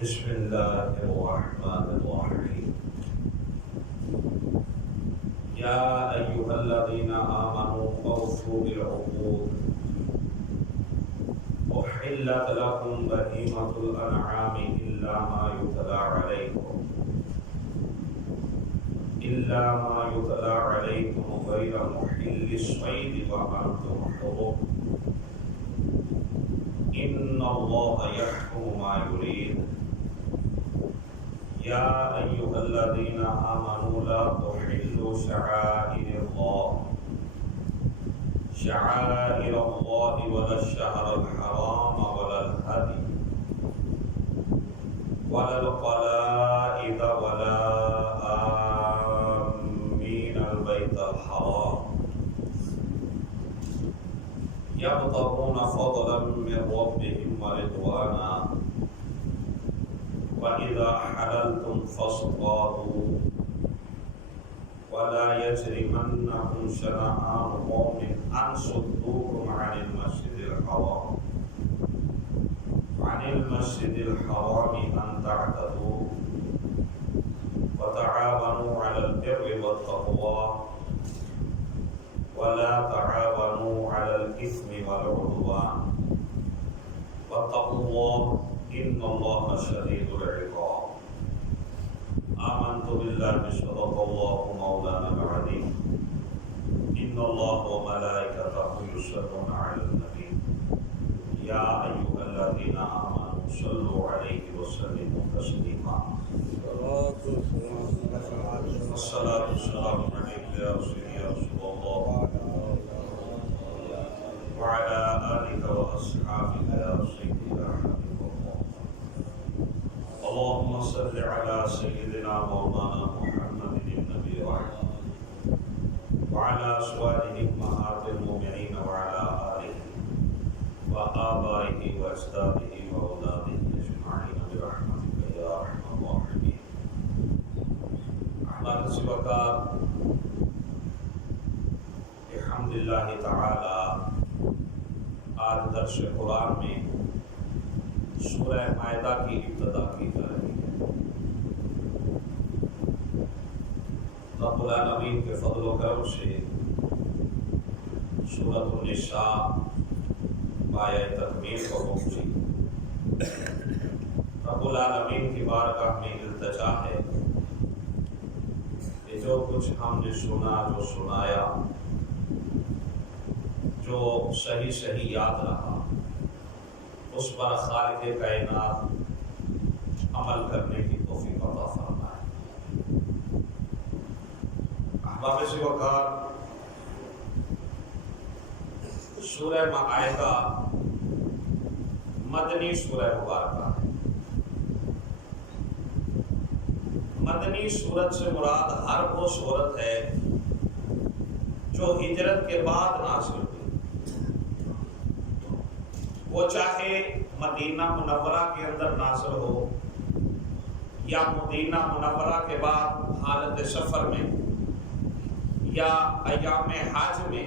بسم اللہ الرحمن الرحیم یا ایھا الذین آمنوا اوفوا بالعقود احلت لکم بہیمۃ الانعام الا ما یتلی علیکم غیر محل الصید وانتم حرم ان اللہ یحکم ما یرید یا ایھا الذین آمنوا لا تحلوا شعائر اللہ ولا الشہر الحرام ولا الہدی ولا القلائد ولا آمین البیت الحرام یبتغون فضلا من ربهم ورضوانا وَإِذَا حَلَلْتُمْ فَاصْطَادُوا وَلَا يَجْرِمَنَّكُمْ شَنَآنُ قَوْمٍ أَنْ صُدُّوكُمْ عَنِ الْمَسْجِدِ الْحَرَامِ أَنْ تَعْتَدُوا وَتَعَاوَنُوا عَلَى الْبِرِّ وَالتَّقْوَى وَلَا تَعَاوَنُوا عَلَى الْإِثْمِ وَالْعُدْوَانِ وَاتَّقُوا اللَّهَ ان اللہ شدید العقاب آمنت باللہ صدق اللہ مولانا العظیم ان اللہ وملائکتہ یصلون علی النبی یا ایھا الذین آمنوا صلوا علیہ وسلموا تسلیما الصلاۃ والسلام علیک یا سیدی یا رسول اللہ وعلی آلک واصحابک یا سیدی یا حبیب اللهم صل على سيدنا مولانا محمد النبي وعلى أزواجه أمهات المؤمنين وعلى آله وآبائه وأجداده وأولاده أجمعين برحمتك يا أرحم الراحمين. أحمد سبقات الحمد لله تعالى آج درس قرآن میں سورہ مائدہ کی ابتدا کی جا رہی ہے. رب العالمین کے فضل و کرم سے سورۃ النساء پایہ تکمیل کو پہنچی. رب العالمین کی بارگاہ میں التجا ہے کہ جو کچھ ہم نے سنا، جو سنایا، جو صحیح صحیح یاد رہا، اس پر خالق کائنات عمل کرنے کی توفیق عطا فرمائے. احباب سے وقار سورہ مائدہ مدنی سورہ مبارکہ ہے. مدنی سورت سے مراد ہر وہ سورت ہے جو ہجرت کے بعد نازل ہوئی، وہ چاہے مدینہ منورہ کے اندر نازل ہو یا مدینہ منورہ کے بعد حالت سفر میں یا ایام حج میں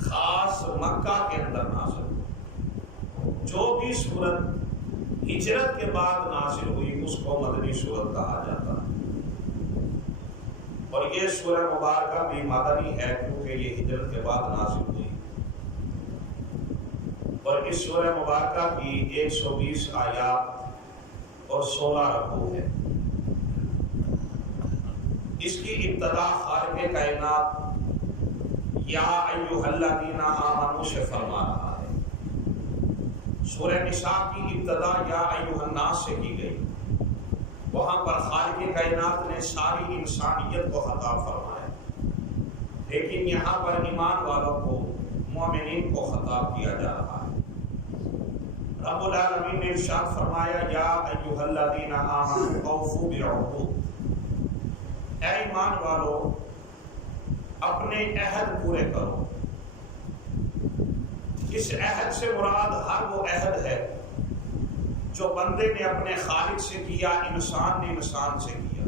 خاص مکہ کے اندر نازل ہو. جو بھی صورت ہجرت کے بعد نازل ہوئی اس کو مدنی صورت کہا جاتا ہے. اور یہ سورہ مبارکہ بھی مدنی ہے کیونکہ یہ ہجرت کے بعد نازل ہوئی. اور اس سورہ مبارکہ کی 120 آیات اور 16 رکوع ہے. اس کی ابتدا خالق کائنات یا ایھا الذین آمنوا سے فرما رہا ہے. سورہ نساء کی ابتدا یا ایھا الناس سے کی گئی. وہاں پر خالق کائنات نے ساری انسانیت کو خطاب فرمایا، لیکن یہاں پر ایمان والوں کو، مومنین کو خطاب کیا جا رہا ہے. رب العالمین نے ارشاد فرمایا یا ایھا الذین آمنوا اوفوا بالعقود، اے ایمان والو اپنے عہد پورے کرو. اس عہد سے مراد ہر وہ عہد ہے جو بندے نے اپنے خالق سے کیا، انسان نے انسان سے کیا.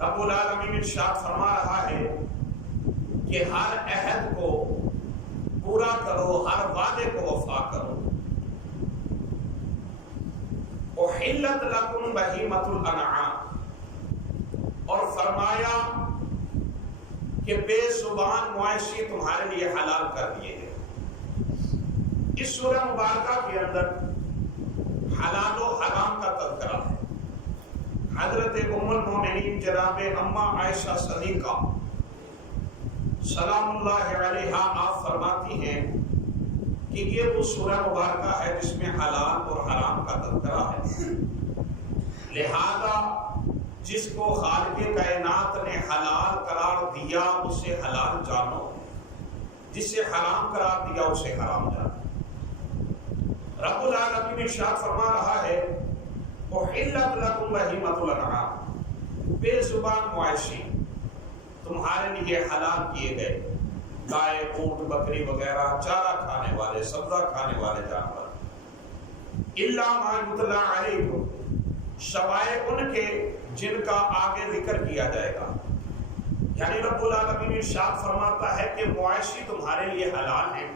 رب العالمین ارشاد فرما رہا ہے کہ ہر عہد کو پورا کرو، ہر وعدے کو وفا کرو. احلت لکم بہیمۃ الانعام، اور فرمایا کہ بے زبان مویشی تمہارے لیے حلال کر دیے ہیں۔ اس سورہ مبارکہ کے اندر حلال و حرام کا تذکرہ ہے۔ حضرت ام المومنین جناب اماں عائشہ صدیقہ سلام اللہ علیہا آپ فرماتی ہیں کہ یہ وہ سورہ مبارکہ ہے جس میں حلال اور حرام کا تذکرہ ہے، لہذا جس کو خالق کائنات نے حلال قرار دیا اسے حلال جانو، جسے حرام قرار دیا اسے حرام جانو۔ رب العالمین ارشاد فرما رہا ہے احلت لکم بہیمۃ الانعام، بے زبان مویشی تمہارے لیے حلال کیے گئے، گائے، اونٹ، بکری وغیرہ چارہ کھانے والے، سبزہ کھانے والے جانور، الا ما یتلی علیکم، سوائے ان کے جن کا آگے ذکر کیا جائے گا۔ یعنی رب العالمین ارشاد فرماتا ہے کہ مویشی تمہارے لیے حلال ہیں،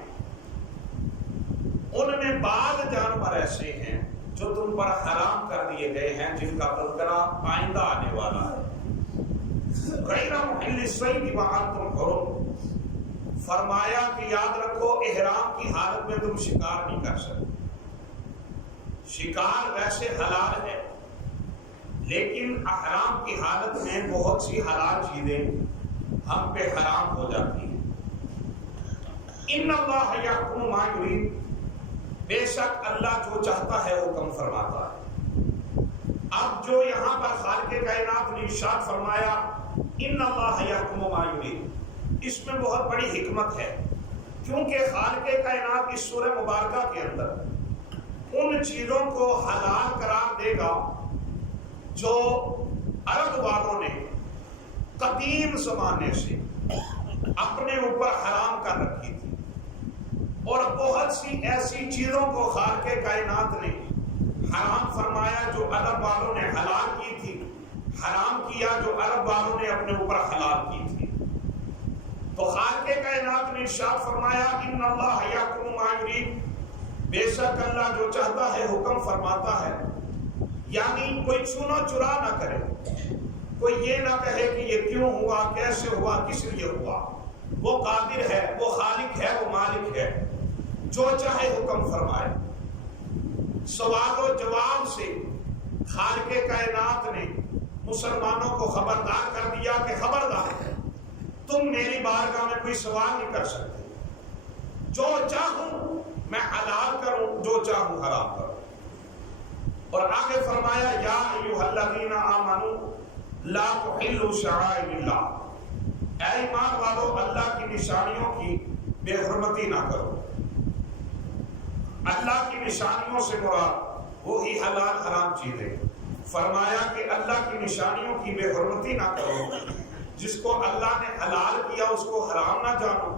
ان میں بعض جانور ایسے ہیں جو تم پر حرام کر دیے گئے ہیں، جن کا تذکرہ آئندہ آنے والا ہے۔ غیر محل الصید وانتم حرم، فرمایا کہ یاد رکھو احرام کی حالت میں تم شکار نہیں کر سکتے۔ شکار ویسے حلال ہے لیکن احرام کی حالت میں بہت سی حلال چیزیں ہم پہ حرام ہو جاتی ہیں۔ ان اللہ یحکم ما یرید، بے شک اللہ جو چاہتا ہے حکم فرماتا ہے۔ اب جو یہاں پر خالق کائنات نے ارشاد فرمایا ان اللہ یحکم ما یرید، اس میں بہت بڑی حکمت ہے، کیونکہ خالق کائنات اس سورہ مبارکہ کے اندر ان چیزوں کو حلال قرار دے گا جو عرب والوں نے قدیم زمانے سے اپنے اوپر حرام کر رکھی تھی، اور بہت سی ایسی چیزوں کو خالق کائنات نے حرام فرمایا جو عرب والوں نے حلال کی تھی، حرام کیا جو عرب والوں نے اپنے اوپر حلال کی تھی۔ تو خالق کائنات نے ارشاد فرمایا ان اللہ یحکم ما یرید، بے شک اللہ جو چاہتا ہے حکم فرماتا ہے۔ یعنی کوئی چونا چرا نہ کرے، کوئی یہ نہ کہے کہ یہ کیوں ہوا، کیسے ہوا، کس لیے ہوا۔ وہ قادر ہے، وہ خالق ہے، وہ مالک ہے، جو چاہے حکم فرمائے۔ سوال و جواب سے خالق کائنات نے مسلمانوں کو خبردار کر دیا کہ خبردار ہے، تم میری بارگاہ میں کوئی سوال نہیں کر سکتے، جو چاہوں میں حلال کروں، جو چاہوں حرام کروں۔ اور آگے فرمایا یا ایھا الذین آمنوا لا تحلوا شعائر اللہ، اے ایمان والو اللہ کی نشانیوں کی بے حرمتی نہ کرو۔ اللہ کی نشانیوں سے مراد وہی حلال حرام چیزیں، فرمایا کہ اللہ کی نشانیوں کی بے حرمتی نہ کرو، جس کو اللہ نے حلال کیا اس کو حرام نہ جانو،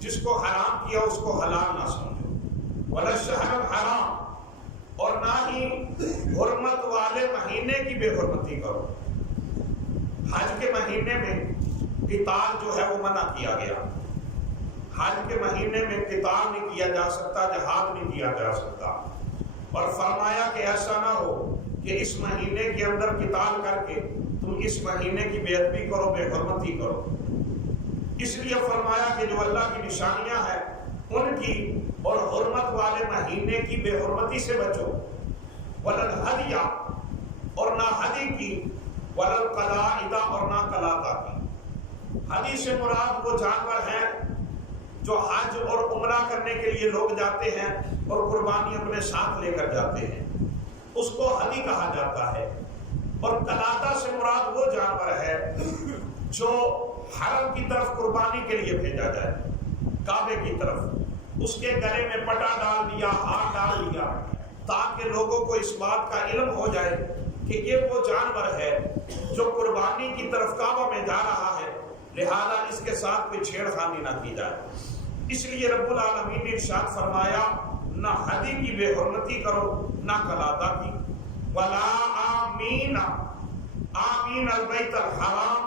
جس کو حرام کیا اس کو حلال نہ سمجھو۔ ولا الشہر الحرام، اور نہ ہی حرمت والے مہینے کی بے حرمتی کرو۔ حج کے مہینے میں قتال جو ہے وہ منع کیا گیا، حج کے مہینے میں قتال نہیں کیا جا سکتا، جہاد نہیں کیا جا سکتا، اور فرمایا کہ ایسا نہ ہو کہ اس مہینے کے اندر قتال کر کے تم اس مہینے کی بے ادبی کرو، بے حرمتی کرو۔ اس لیے فرمایا کہ جو اللہ کی نشانیاں ہیں ان کی اور حرمت والے مہینے کی بے حرمتی سے بچو۔ ولل ہدیہ، اور نہ ہدی کی، ولل قلائد، اور نہ قلاقہ کی۔ ہدی سے مراد وہ جانور ہیں جو حج اور عمرہ کرنے کے لیے لوگ جاتے ہیں اور قربانی اپنے ساتھ لے کر جاتے ہیں، اس کو ہدی کہا جاتا ہے۔ اور قلادہ سے مراد وہ جانور ہے جو حرم کی طرف قربانی کے لیے بھیجا جائے، کعبے کی طرف، اس کے گلے میں پٹا ڈال دیا، ہار ڈال دیا، تاکہ لوگوں کو اس بات کا علم ہو جائے کہ یہ وہ جانور ہے جو قربانی کی طرف کعبہ میں جا رہا ہے، لہذا اس کے ساتھ کوئی چھیڑ خانی نہ کی جائے۔ اس لیے رب العالمین نے ارشاد فرمایا نہ ہدی کی بے حرمتی کرو، نہ قلادہ کی۔ ولا آمین البیت الحرام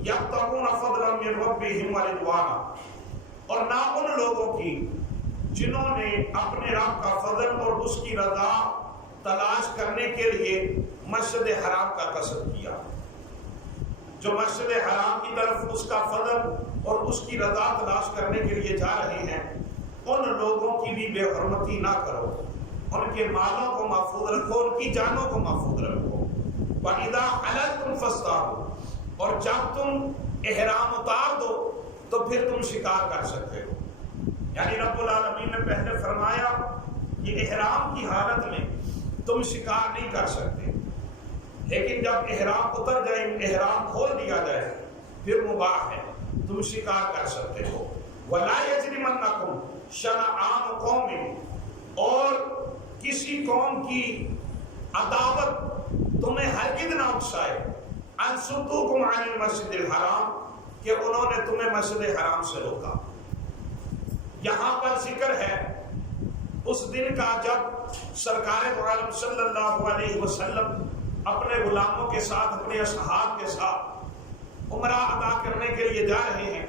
یبتغون فضلا من ربهم ورضوانا، اور نہ ان لوگوں کی جنہوں نے اپنے رب کا فضل اور اس کی رضا تلاش کرنے کے لیے مسجد حرام کا قصد کیا، جو مسجد حرام کی طرف اس کا فضل اور اس کی رضا تلاش کرنے کے لیے جا رہے ہیں، ان لوگوں کی بھی بے حرمتی نہ کرو، ان کے مالوں کو محفوظ رکھو، ان کی جانوں کو محفوظ رکھو۔ وَإِذَا حَلَلْتُمْ فَاصْطَادُوا، اور جب تم احرام اتار دو تو پھر تم شکار کر سکتے ہو۔ یعنی رب العالمین نے پہلے فرمایا کہ احرام کی حالت میں تم شکار نہیں کر سکتے، لیکن جب احرام اتر جائے، احرام کھول دیا جائے، پھر مباح ہے، تم شکار کر سکتے ہو۔ وَلَا يَجْرِمَنَّكُمْ شَنَآنُ قَوْمٍ، اور کسی قوم کی عداوت تمہیں ہرگز نہ اکسائے، أَن صُدُّوكُمْ عَنِ الْمَسْجِدِ الْحَرَامِ، کہ انہوں نے تمہیں مسجد حرام سے روکا۔ یہاں پر ذکر ہے اس دن کا جب سرکار دو عالم صلی اللہ علیہ وسلم اپنے غلاموں کے ساتھ، اپنے اصحاب کے ساتھ عمرہ ادا کرنے کے لیے جا رہے ہیں۔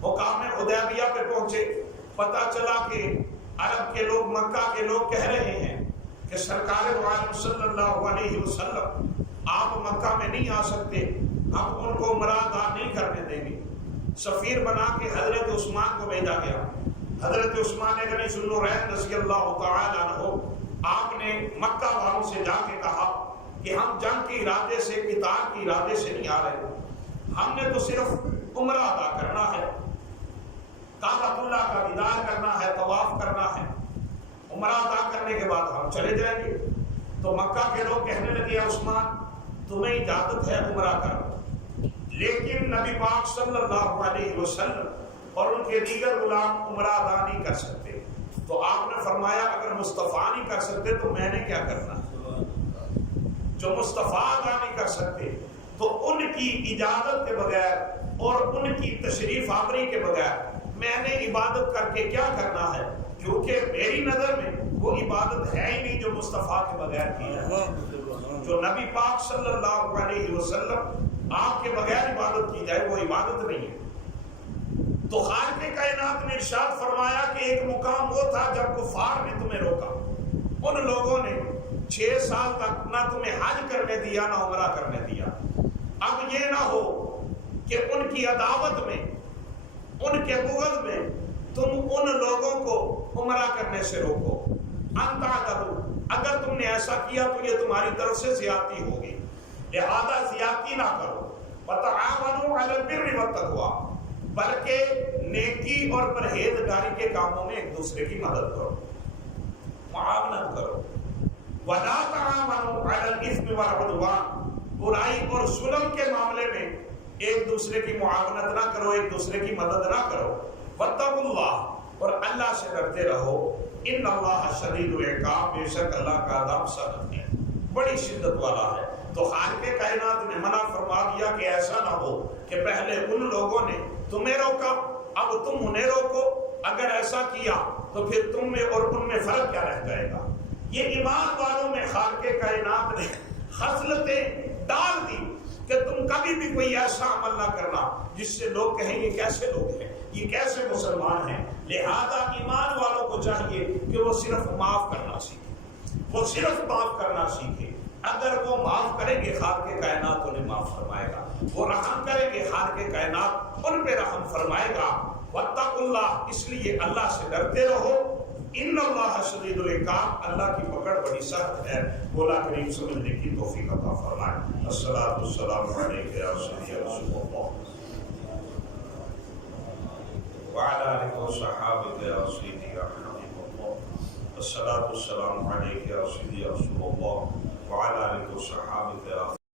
مقام حدیبیہ پہ پہنچے، پتہ چلا کہ عرب کے لوگ، مکہ کے لوگ کہہ رہے ہیں کہ سرکار دو عالم صلی اللہ علیہ وسلم آپ مکہ میں نہیں آ سکتے، ہم ان کو عمرہ ادا نہیں کرنے دیں گے۔ سفیر بنا کے حضرت عثمان کو بھیجا گیا۔ حضرت عثمان غنی ذو النورین رضی اللہ تعالی عنہ، آپ نے مکہ والوں سے جا کے کہا کہ ہم جنگ کے ارادے سے، قتال کے ارادے سے نہیں آ رہے، ہم نے تو صرف عمرہ ادا کرنا ہے، کعبۃ اللہ کا دیدار کرنا ہے، طواف کرنا ہے، عمرہ ادا کرنے کے بعد ہم چلے جائیں گے۔ تو مکہ کے لوگ کہنے لگے عثمان تمہیں اجازت ہے عمرہ کرو، لیکن نبی پاک صلی اللہ علیہ وسلم اور ان کے دیگر غلام عمرہ ادا نہیں کر سکتے۔ تو آپ نے فرمایا اگر مصطفیٰ نہیں کر سکتے تو میں نے کیا کرنا؟ جو مصطفیٰ ادا نہیں کر سکتے تو ان کی اجازت کے بغیر اور ان کی تشریف آوری کے بغیر میں نے عبادت کر کے کیا کرنا ہے؟ کیونکہ میری نظر میں وہ عبادت ہے ہی نہیں جو مصطفیٰ کے بغیر کی ہے۔ جو نبی پاک صلی اللہ علیہ وسلم آپ کے بغیر عبادت کی جائے وہ عبادت نہیں ہے۔ تو خالق کائنات نے ارشاد فرمایا کہ ایک مقام وہ تھا جب کفار نے تمہیں روکا، ان لوگوں نے 6 سال تک نہ تمہیں حج کرنے دیا نہ عمرہ کرنے دیا۔ اب یہ نہ ہو کہ ان کی عداوت میں، ان کے بغض میں تم ان لوگوں کو عمرہ کرنے سے روکو۔ ان تعتدوا، اگر تم نے ایسا کیا تو یہ تمہاری طرف سے زیادتی ہوگی، لہذا زیادتی نہ کرو۔ وتعاونوا علی البر والتقوی، بلکہ نیکی اور پرہیزگاری کے کاموں میں ایک دوسرے کی مدد کرو، معاونت کرو۔ ولا تعاونوا علی الاثم والعدوان، برائی اور ظلم کے معاملے میں ایک دوسرے کی معاونت نہ کرو، ایک دوسرے کی مدد نہ کرو۔ واتقوا اللہ، اور اللہ سے ڈرتے رہو۔ ان اللہ شدید العقاب، بے شک اللہ کا عذاب سخت ہے، بڑی شدت والا ہے۔ تو خالق کائنات نے منع فرما دیا کہ ایسا نہ ہو کہ پہلے ان لوگوں نے تمہیں روکا، اب تم انہیں روکو۔ اگر ایسا کیا تو پھر تم میں اور ان میں فرق کیا رہ جائے گا؟ یہ ایمان والوں میں خالق کائنات نے خصلتیں ڈال دی کہ تم کبھی بھی کوئی ایسا عمل نہ کرنا جس سے لوگ کہیں یہ کیسے لوگ ہیں، یہ کیسے مسلمان ہیں۔ لہذا ایمان والوں کو چاہیے کہ وہ صرف معاف کرنا سیکھیں، وہ صرف معاف کرنا سیکھیں۔ اگر وہ معاف کریں گے خالق کائنات انہیں معاف فرمائے گا، وہ رحم کریں گے خالق کائنات ان پہ رحم فرمائے گا۔ واتقوا اللہ، اس لیے اللہ سے ڈرتے رہو۔ ان اللہ شدید العقاب، اللہ کی پکڑ بڑی سخت ہے۔ مولا کریم سمجھنے کی توفیق عطا فرمائے۔ الصلاۃ والسلام علیک یا سیدی رسول اللہ وعلی آلہ وصحبہ یا سیدی یا حبیب اللہ۔ الصلاۃ والسلام علیک یا سیدی رسول اللہ وعلی آلہ وصحبہ یا